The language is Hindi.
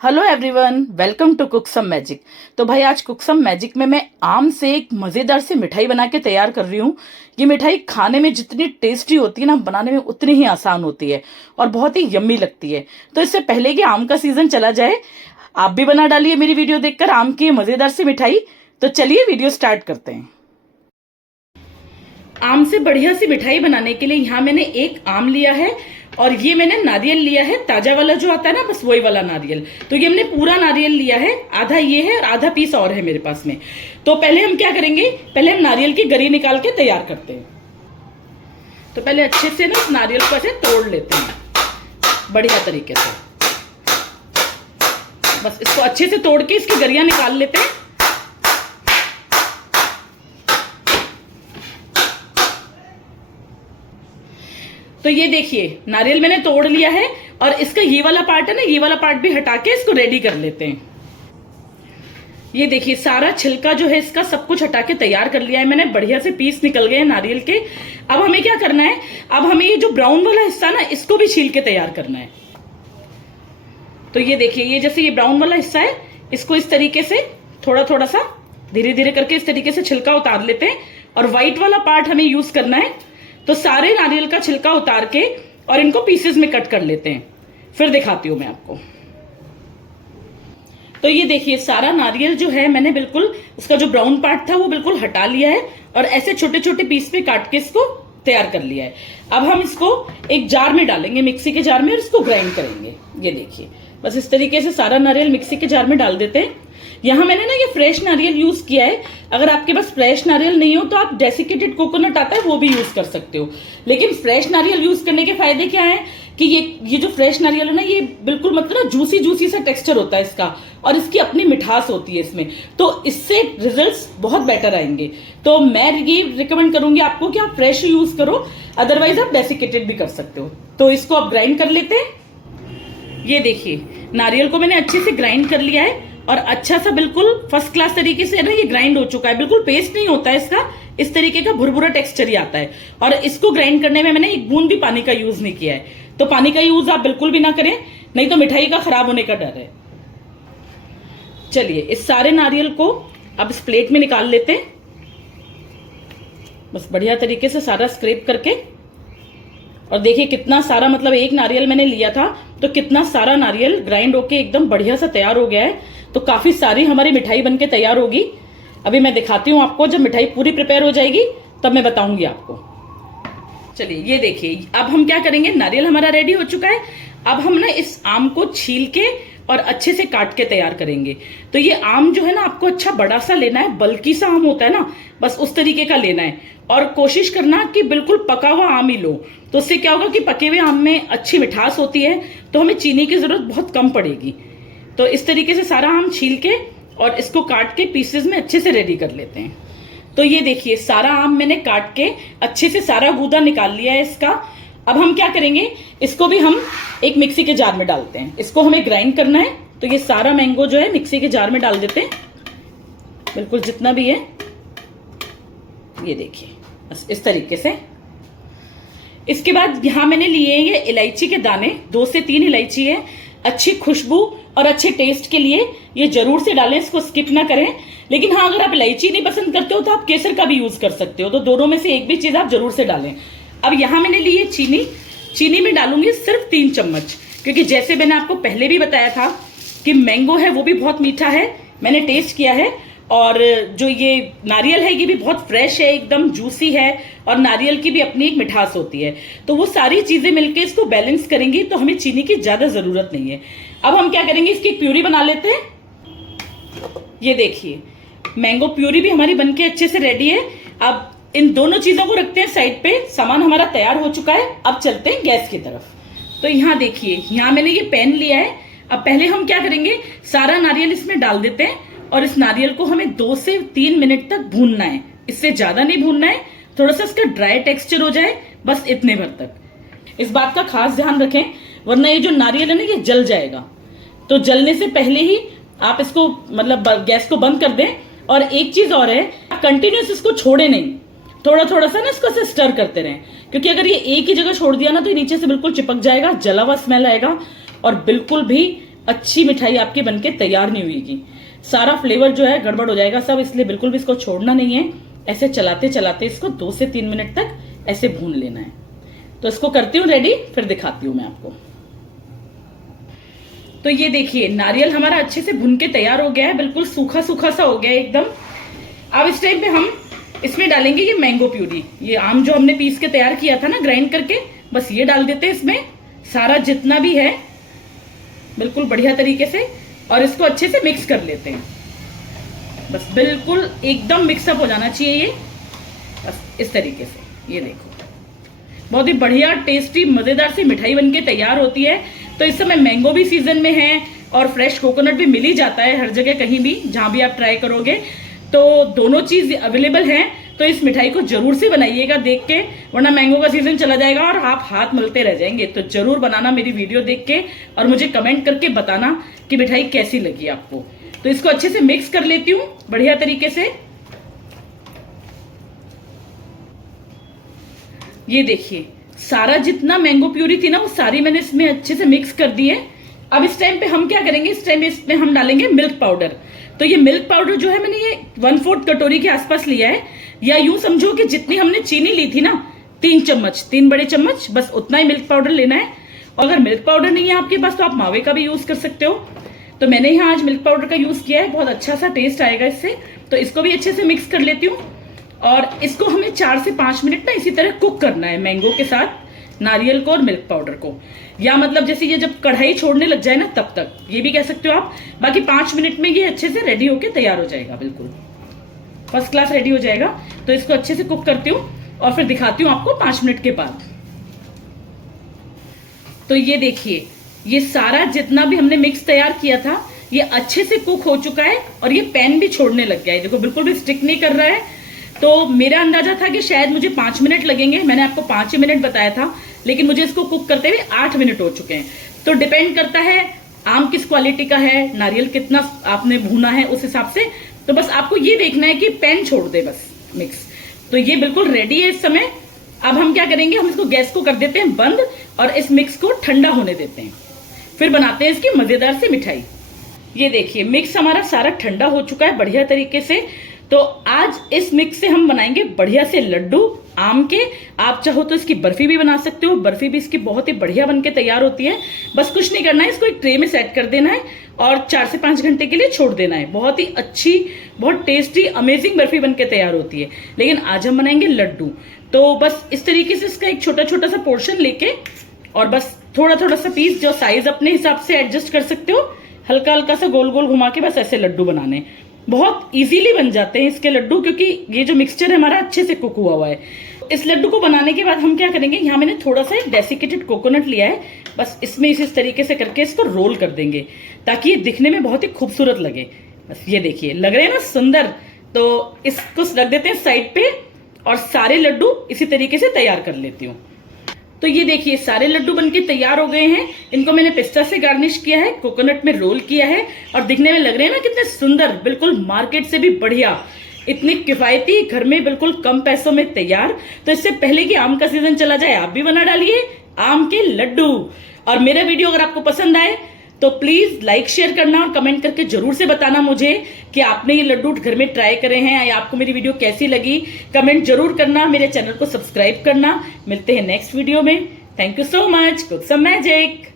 Hello everyone, welcome to cook some magic. तो भाई आज कुक सम मैजिक में मैं आम से एक मज़ेदार सी मिठाई बना के तैयार कर रही हूँ। ये मिठाई खाने में जितनी टेस्टी होती है ना, बनाने में उतनी ही आसान होती है और बहुत ही यम्मी लगती है। तो इससे पहले कि आम का सीज़न चला जाए, आप भी बना डालिए मेरी वीडियो देखकर आम की मज़ेदार सी मिठाई। तो चलिए वीडियो स्टार्ट करते हैं। आम से बढ़िया सी मिठाई बनाने के लिए यहाँ मैंने एक आम लिया है और ये मैंने नारियल लिया है, ताजा वाला जो आता है ना, बस वही वाला नारियल। तो ये हमने पूरा नारियल लिया है, आधा ये है और आधा पीस और है मेरे पास में। तो पहले हम क्या करेंगे, पहले हम नारियल की गरी निकाल के तैयार करते हैं। तो पहले अच्छे से ना नारियल को ऐसे तोड़ लेते हैं बढ़िया तरीके से। बस इसको अच्छे से तोड़ के इसकी गरियां निकाल लेते हैं। तो ये देखिए नारियल मैंने तोड़ लिया है और इसका ये वाला पार्ट है ना, ये वाला पार्ट भी हटा के इसको रेडी कर लेते हैं। ये देखिए सारा छिलका जो है इसका सब कुछ हटा के तैयार कर लिया है मैंने, बढ़िया से पीस निकल गए हैं नारियल के। अब हमें क्या करना है, अब हमें ये जो ब्राउन वाला हिस्सा ना, इसको भी छील के तैयार करना है। तो ये देखिए, ये जैसे ये ब्राउन वाला हिस्सा है, इसको इस तरीके से थोड़ा थोड़ा सा धीरे धीरे करके इस तरीके से छिलका उतार लेते हैं। और व्हाइट वाला पार्ट हमें यूज करना है। तो सारे नारियल का छिलका उतार के और इनको पीसेस में कट कर लेते हैं, फिर दिखाती हूं मैं आपको। तो ये देखिए सारा नारियल जो है मैंने बिल्कुल उसका जो ब्राउन पार्ट था वो बिल्कुल हटा लिया है और ऐसे छोटे छोटे पीस पे काट के इसको तैयार कर लिया है। अब हम इसको एक जार में डालेंगे, मिक्सी के जार में, और इसको ग्राइंड करेंगे। ये देखिए बस इस तरीके से सारा नारियल मिक्सी के जार में डाल देते हैं। यहाँ मैंने ना ये फ्रेश नारियल यूज किया है। अगर आपके पास फ्रेश नारियल नहीं हो तो आप डेसिकेटेड कोकोनट आता है वो भी यूज कर सकते हो। लेकिन फ्रेश नारियल यूज करने के फायदे क्या है कि ये जो फ्रेश नारियल है ना, ये बिल्कुल मतलब ना जूसी जूसी सा टेक्सचर होता है इसका और इसकी अपनी मिठास होती है इसमें, तो इससे रिजल्ट्स बहुत बेटर आएंगे। तो मैं ये रिकमेंड करूंगी आपको कि आप फ्रेश यूज करो, अदरवाइज आप डेसिकेटेड भी कर सकते हो। तो इसको आप ग्राइंड कर लेते हैं। ये देखिए नारियल को मैंने अच्छे से ग्राइंड कर लिया है और अच्छा सा बिल्कुल फर्स्ट क्लास तरीके से ना ये ग्राइंड हो चुका है। बिल्कुल पेस्ट नहीं होता है इसका, इस तरीके का भुरभुरा टेक्सचर ही आता है। और इसको ग्राइंड करने में मैंने एक बूंद भी पानी का यूज नहीं किया है। तो पानी का यूज आप बिल्कुल भी ना करें, नहीं तो मिठाई का खराब होने का डर है। चलिए इस सारे नारियल को अब इस प्लेट में निकाल लेते हैं। बस बढ़िया तरीके से सारा स्क्रैप करके। और देखिए कितना सारा, मतलब एक नारियल मैंने लिया था तो कितना सारा नारियल ग्राइंड होके एकदम बढ़िया सा तैयार हो गया है। तो काफी सारी हमारी मिठाई बनके तैयार होगी। अभी मैं दिखाती हूँ आपको, जब मिठाई पूरी प्रिपेयर हो जाएगी तब मैं बताऊंगी आपको। चलिए ये देखिए अब हम क्या करेंगे, नारियल हमारा रेडी हो चुका है। अब हम ना इस आम को छील के और अच्छे से काट के तैयार करेंगे। तो ये आम जो है ना, आपको अच्छा बड़ा सा लेना है, बल्कि सा आम होता है ना, बस उस तरीके का लेना है। और कोशिश करना कि बिल्कुल पका हुआ आम ही लो। तो उससे क्या होगा कि पके हुए आम में अच्छी मिठास होती है, तो हमें चीनी की जरूरत बहुत कम पड़ेगी। तो इस तरीके से सारा आम छील के और इसको काट के पीसेस में अच्छे से रेडी कर लेते हैं। तो ये देखिए सारा आम मैंने काट के अच्छे से सारा गूदा निकाल लिया है इसका। अब हम क्या करेंगे, इसको भी हम एक मिक्सी के जार में डालते हैं। इसको हमें ग्राइंड करना है। तो ये सारा मैंगो जो है मिक्सी के जार में डाल देते हैं, बिल्कुल जितना भी है। ये देखिए बस इस तरीके से। इसके बाद यहां मैंने लिए हैं ये इलायची के दाने, 2 से 3 इलायची है। अच्छी खुशबू और अच्छे टेस्ट के लिए ये जरूर से डालें, इसको स्किप ना करें। लेकिन हाँ, अगर आप इलायची नहीं पसंद करते हो तो आप केसर का भी यूज कर सकते हो। तो दोनों में से एक भी चीज आप जरूर से डालें। अब यहां मैंने ली है चीनी। चीनी में डालूंगी सिर्फ 3 चम्मच, क्योंकि जैसे मैंने आपको पहले भी बताया था कि मैंगो है वो भी बहुत मीठा है, मैंने टेस्ट किया है। और जो ये नारियल है ये भी बहुत फ्रेश है, एकदम जूसी है, और नारियल की भी अपनी एक मिठास होती है। तो वो सारी चीजें मिलके इसको बैलेंस करेंगी, तो हमें चीनी की ज्यादा जरूरत नहीं है। अब हम क्या करेंगे, इसकी प्यूरी बना लेते हैं। ये देखिए मैंगो प्यूरी भी हमारी बनके अच्छे से रेडी है। अब इन दोनों चीजों को रखते हैं साइड पे, सामान हमारा तैयार हो चुका है। अब चलते हैं गैस की तरफ। तो यहाँ देखिए, यहाँ मैंने ये पैन लिया है। अब पहले हम क्या करेंगे, सारा नारियल इसमें डाल देते हैं और इस नारियल को हमें 2 से 3 मिनट तक भूनना है। इससे ज्यादा नहीं भूनना है, थोड़ा सा इसका ड्राई टेक्सचर हो जाए, बस इतने भर तक। इस बात का खास ध्यान रखें, वरना ये जो नारियल है ना, ये जल जाएगा। तो जलने से पहले ही आप इसको मतलब गैस को बंद कर दें। और एक चीज और है, कंटिन्यूस इसको छोड़े नहीं, थोड़ा थोड़ा सा ना इसको स्टर करते रहें, क्योंकि अगर ये एक ही जगह छोड़ दिया ना तो ये नीचे से बिल्कुल चिपक जाएगा, जला हुआ स्मेल आएगा और बिल्कुल भी अच्छी मिठाई आपकी बनके तैयार नहीं हुईगी। सारा फ्लेवर जो है गड़बड़ हो जाएगा सब, इसलिए बिल्कुल भी इसको छोड़ना नहीं है। ऐसे चलाते चलाते इसको 2 से 3 मिनट तक ऐसे भून लेना है। तो इसको करती हूँ रेडी, फिर दिखाती हूँ मैं आपको। तो ये देखिए नारियल हमारा अच्छे से भुन के तैयार हो गया है, बिल्कुल सूखा सूखा सा हो गया है एकदम। अब इस टाइम पे हम इसमें डालेंगे ये मैंगो प्यूरी, ये आम जो हमने पीस के तैयार किया था ना ग्राइंड करके, बस ये डाल देते हैं इसमें सारा जितना भी है बिल्कुल बढ़िया तरीके से, और इसको अच्छे से मिक्स कर लेते हैं। बस बिल्कुल एकदम मिक्सअप हो जाना चाहिए ये, बस इस तरीके से। ये देखो बहुत ही बढ़िया टेस्टी मजेदार सी मिठाई बनके तैयार होती है। तो इस समय मैंगो भी सीजन में है और फ्रेश कोकोनट भी मिल ही जाता है हर जगह, कहीं भी जहां भी आप ट्राई करोगे तो दोनों चीज अवेलेबल हैं। तो इस मिठाई को जरूर से बनाइएगा देख के, वरना मैंगो का सीजन चला जाएगा और आप हाथ मलते रह जाएंगे। तो जरूर बनाना मेरी वीडियो देख के, और मुझे कमेंट करके बताना कि मिठाई कैसी लगी आपको। तो इसको अच्छे से मिक्स कर लेती हूँ बढ़िया तरीके से। ये देखिए सारा जितना मैंगो प्यूरी थी ना वो सारी मैंने इसमें अच्छे से मिक्स कर दी है। अब इस टाइम पे हम क्या करेंगे, इस टाइम इसमें हम डालेंगे मिल्क पाउडर। तो ये मिल्क पाउडर जो है मैंने ये 1/4 कटोरी के आसपास लिया है, या यूं समझो कि जितनी हमने चीनी ली थी ना 3 चम्मच, 3 बड़े चम्मच, बस उतना ही मिल्क पाउडर लेना है। और अगर मिल्क पाउडर नहीं है आपके पास तो आप मावे का भी यूज कर सकते हो। तो मैंने यहाँ आज मिल्क पाउडर का यूज किया है, बहुत अच्छा सा टेस्ट आएगा इससे। तो इसको भी अच्छे से मिक्स कर लेती हूँ, और इसको हमें 4 से 5 मिनट ना इसी तरह कुक करना है मैंगो के साथ, नारियल को और मिल्क पाउडर को, या मतलब जैसे ये जब कढ़ाई छोड़ने लग जाए ना तब तक, ये भी कह सकते हो आप। बाकी 5 मिनट में ये अच्छे से रेडी होके तैयार हो जाएगा, बिल्कुल फर्स्ट क्लास रेडी हो जाएगा। तो इसको अच्छे से कुक करती हूँ और फिर दिखाती हूँ आपको 5 मिनट के बाद। तो ये देखिए ये सारा जितना भी हमने मिक्स तैयार किया था ये अच्छे से कुक हो चुका है, और ये पैन भी छोड़ने लग गया है, देखो बिल्कुल भी स्टिक नहीं कर रहा है। तो मेरा अंदाजा था कि शायद मुझे 5 मिनट लगेंगे, मैंने आपको 5 ही मिनट बताया था, लेकिन मुझे इसको कुक करते हुए 8 मिनट हो चुके हैं। तो डिपेंड करता है आम किस क्वालिटी का है, नारियल कितना आपने भूना है उस हिसाब से। तो बस आपको ये देखना है कि पैन छोड़ दे बस मिक्स। तो ये बिल्कुल रेडी है इस समय। अब हम क्या करेंगे, हम इसको गैस को कर देते हैं बंद और इस मिक्स को ठंडा होने देते हैं, फिर बनाते हैं इसकी मजेदार सी मिठाई। ये देखिए मिक्स हमारा सारा ठंडा हो चुका है बढ़िया तरीके से। तो आज इस मिक्स से हम बनाएंगे बढ़िया से लड्डू आम के। आप चाहो तो इसकी बर्फी भी बना सकते हो, बर्फी भी इसकी बहुत ही बढ़िया बनके तैयार होती है। बस कुछ नहीं करना है, इसको एक ट्रे में सेट कर देना है और 4 से 5 घंटे के लिए छोड़ देना है। बहुत ही अच्छी, बहुत टेस्टी, अमेजिंग बर्फी बनके तैयार होती है। लेकिन आज हम बनाएंगे लड्डू। तो बस इस तरीके से इसका एक छोटा छोटा सा पोर्शन लेके, और बस थोड़ा थोड़ा सा पीस जो साइज अपने हिसाब से एडजस्ट कर सकते हो, हल्का हल्का सा गोल गोल घुमा के बस ऐसे लड्डू बनाने। बहुत इजीली बन जाते हैं इसके लड्डू, क्योंकि ये जो मिक्सचर है हमारा अच्छे से कुक हुआ हुआ है। इस लड्डू को बनाने के बाद हम क्या करेंगे, यहाँ मैंने थोड़ा सा एक डेसिकेटेड कोकोनट लिया है, बस इसमें इस तरीके से करके इसको रोल कर देंगे ताकि ये दिखने में बहुत ही खूबसूरत लगे। बस ये देखिए लग रहे हैं ना सुंदर। तो इसको रख देते हैं साइड पे, और सारे लड्डू इसी तरीके से तैयार कर लेती हूँ। तो ये देखिए सारे लड्डू बनके तैयार हो गए हैं। इनको मैंने पिस्ता से गार्निश किया है, कोकोनट में रोल किया है, और दिखने में लग रहे हैं ना कितने सुंदर, बिल्कुल मार्केट से भी बढ़िया, इतनी किफायती, घर में बिल्कुल कम पैसों में तैयार। तो इससे पहले कि आम का सीजन चला जाए आप भी बना डालिए आम के लड्डू। और मेरा वीडियो अगर आपको पसंद आए तो प्लीज लाइक शेयर करना और कमेंट करके जरूर से बताना मुझे कि आपने ये लड्डू घर में ट्राई करे हैं या आपको मेरी वीडियो कैसी लगी। कमेंट जरूर करना, मेरे चैनल को सब्सक्राइब करना। मिलते हैं नेक्स्ट वीडियो में। Thank you so much. Cook some magic.